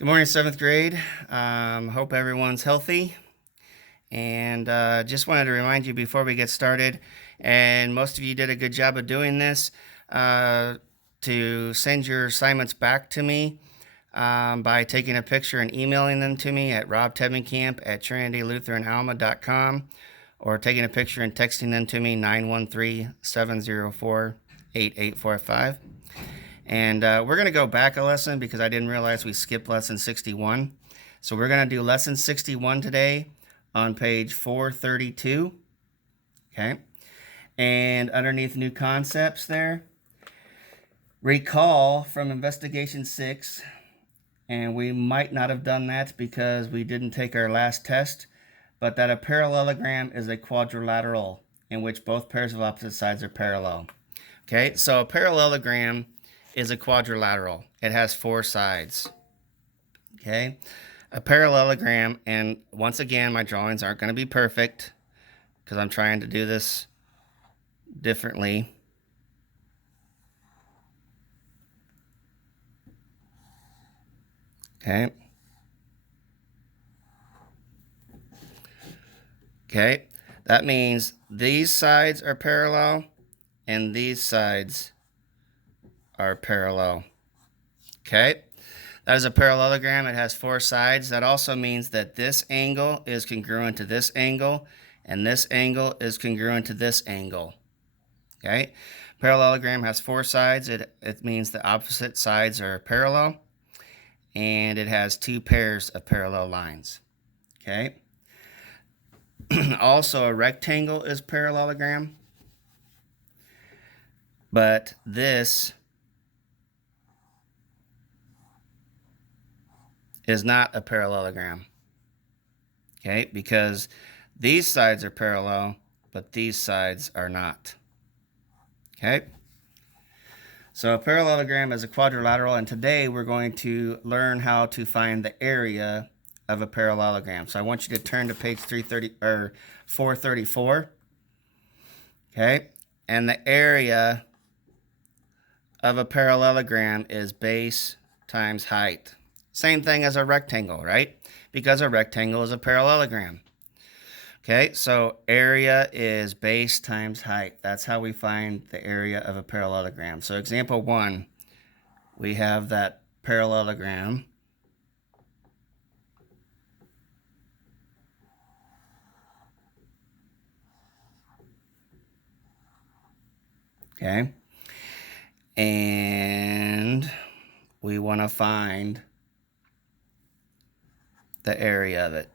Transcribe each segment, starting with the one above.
Good morning, 7th grade. Hope everyone's healthy. And just wanted to remind you before we get started, and most of you did a good job of doing this, to send your assignments back to me by taking a picture and emailing them to me at robtebbenkamp@trinitylutheranalma.com, or taking a picture and texting them to me 913-704-8845. And we're going to go back a lesson because I didn't realize we skipped lesson 61. So we're going to do lesson 61 today on page 432. Okay. And underneath new concepts there, recall from investigation 6. And we might not have done that because we didn't take our last test, but that a parallelogram is a quadrilateral in which both pairs of opposite sides are parallel. Okay, so a parallelogram is a quadrilateral. It has 4 sides. Okay, a parallelogram, and once again, my drawings aren't going to be perfect because I'm trying to do this differently. Okay. Okay, that means these sides are parallel and these sides are parallel. Okay, that is a parallelogram. It has 4 sides. That also means that this angle is congruent to this angle, and this angle is congruent to this angle. Okay, parallelogram has 4 sides. It means the opposite sides are parallel, and it has 2 pairs of parallel lines. Okay. Also, a rectangle is parallelogram, but this is not a parallelogram. Okay, because these sides are parallel, but these sides are not. Okay, so a parallelogram is a quadrilateral, and today we're going to learn how to find the area of a parallelogram. So I want you to turn to page 434. Okay, and the area of a parallelogram is base times height. Same thing as a rectangle, right? Because a rectangle is a parallelogram. Okay, so area is base times height. That's how we find the area of a parallelogram. So example 1, we have that parallelogram. Okay, and we want to find the area of it.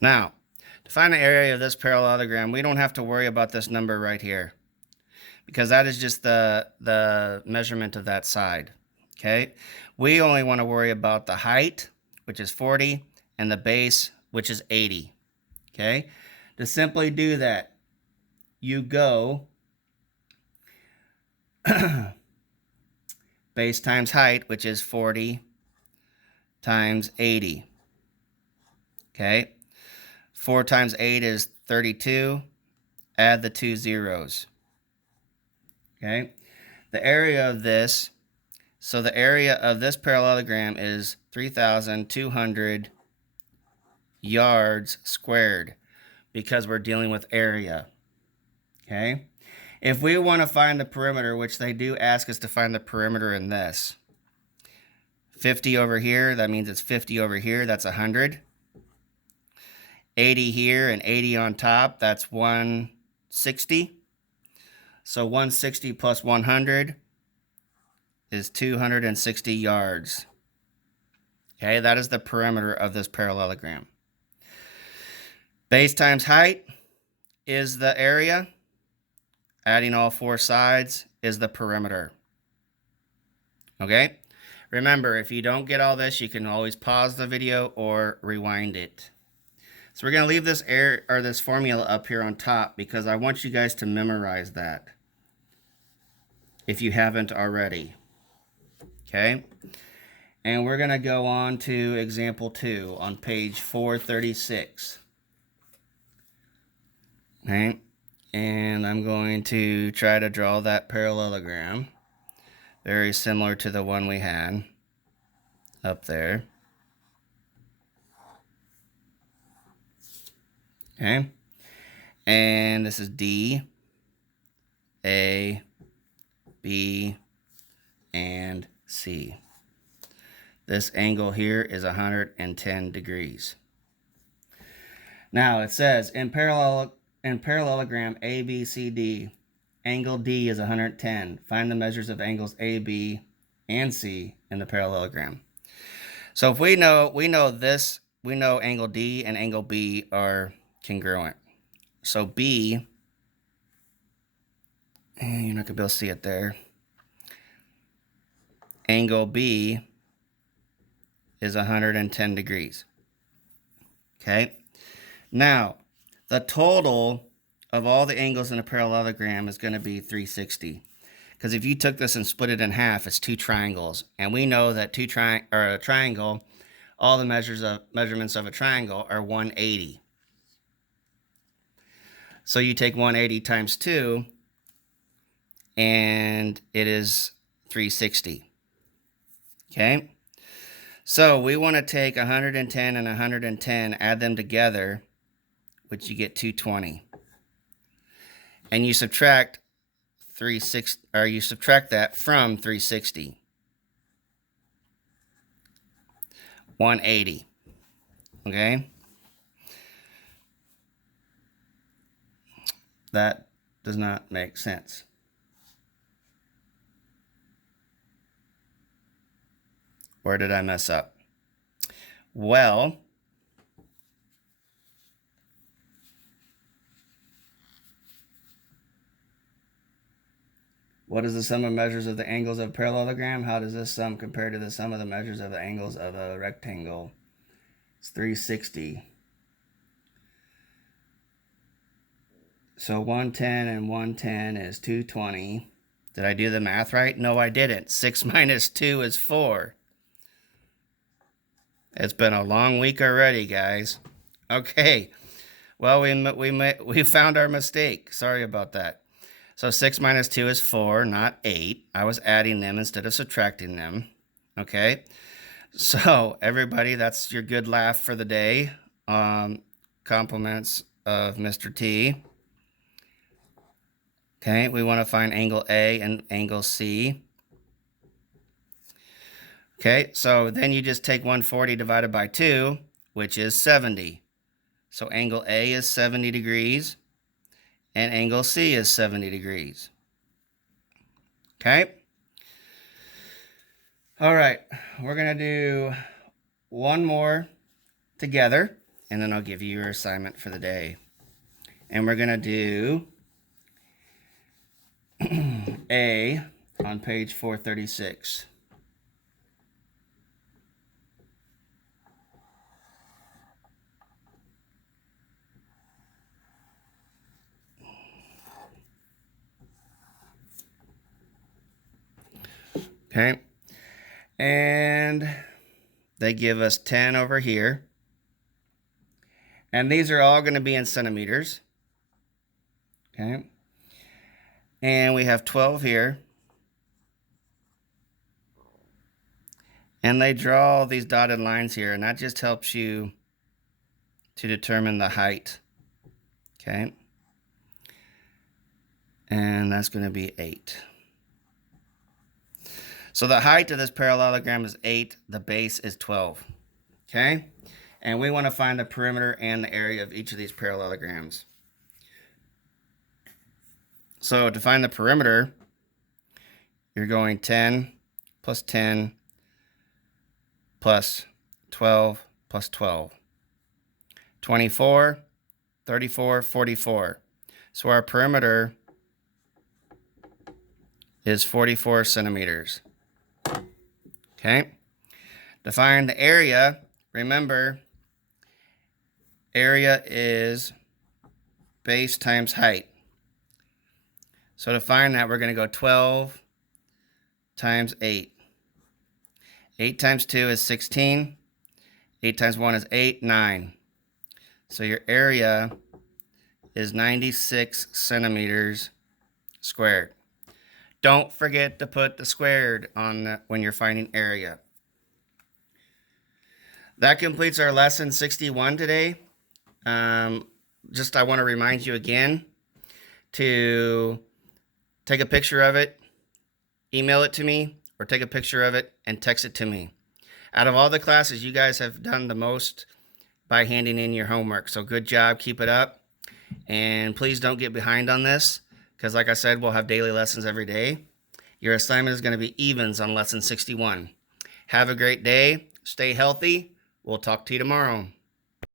Now, to find the area of this parallelogram, we don't have to worry about this number right here, because that is just the measurement of that side. Okay, we only want to worry about the height, which is 40, and the base, which is 80. Okay, to simply do that, you go base times height, which is 40 times 80. Okay, 4 times 8 is 32. Add the 2 zeros. Okay, the area of this, so the area of this parallelogram is 3,200 yards squared because we're dealing with area. Okay, if we want to find the perimeter, which they do ask us to find the perimeter in this, 50 over here, that means it's 50 over here, that's 100. 80 here and 80 on top, that's 160. So 160 plus 100 is 260 yards. Okay, that is the perimeter of this parallelogram. Base times height is the area. Adding all 4 sides is the perimeter. Okay, remember, if you don't get all this, you can always pause the video or rewind it. So we're going to leave this formula up here on top because I want you guys to memorize that if you haven't already. Okay, and we're going to go on to example 2 on page 436. Okay, And I'm going to try to draw that parallelogram. Very similar to the one we had up there. Okay. And this is D, A, B, and C. This angle here is 110 degrees. Now it says in parallelogram ABCD, angle D is 110. Find the measures of angles AB and C in the parallelogram. So if we know this, we know angle D and angle B are congruent. So B, and you're not gonna be able to see it there. Angle B is 110 degrees. Okay. Now, the total of all the angles in a parallelogram is going to be 360. Because if you took this and split it in half, it's two triangles. And we know that a triangle, all the measurements of a triangle are 180. So you take 180 times 2, and it is 360. Okay? So we want to take 110 and 110, add them together, which you get 220. And you subtract 360, or you subtract that from 360. 180. Okay? That does not make sense. Where did I mess up? Well, what is the sum of measures of the angles of a parallelogram? How does this sum compare to the sum of the measures of the angles of a rectangle? It's 360. So 110 and 110 is 220. Did I do the math right? No, I didn't. 6 minus 2 is 4. It's been a long week already, guys. Okay. Well, we found our mistake. Sorry about that. So 6 minus 2 is 4, not 8. I was adding them instead of subtracting them. Okay. So everybody, that's your good laugh for the day. Compliments of Mr. T. Okay, we want to find angle A and angle C. Okay, so then you just take 140 divided by 2, which is 70. So angle A is 70 degrees, and angle C is 70 degrees. Okay? All right, we're going to do one more together, and then I'll give you your assignment for the day. And we're going to do A on page 436. Okay, and they give us 10 over here. And these are all going to be in centimeters. Okay, and we have 12 here. And they draw these dotted lines here, and that just helps you to determine the height. Okay, and that's going to be 8. So the height of this parallelogram is 8. The base is 12. Okay? And we want to find the perimeter and the area of each of these parallelograms. So to find the perimeter, you're going 10 plus 10 plus 12 plus 12. 24, 34, 44. So our perimeter is 44 centimeters. Okay, to find the area, remember, area is base times height. So to find that, we're going to go 12 times 8. 8 times 2 is 16. 8 times 1 is 8, 9. So your area is 96 centimeters squared. Don't forget to put the squared on when you're finding area. That completes our lesson 61 today. I want to remind you again to take a picture of it, email it to me, or take a picture of it and text it to me. Out of all the classes, you guys have done the most by handing in your homework. So good job, keep it up. And please don't get behind on this, because like I said, we'll have daily lessons every day. Your assignment is going to be evens on lesson 61. Have a great day. Stay healthy. We'll talk to you tomorrow.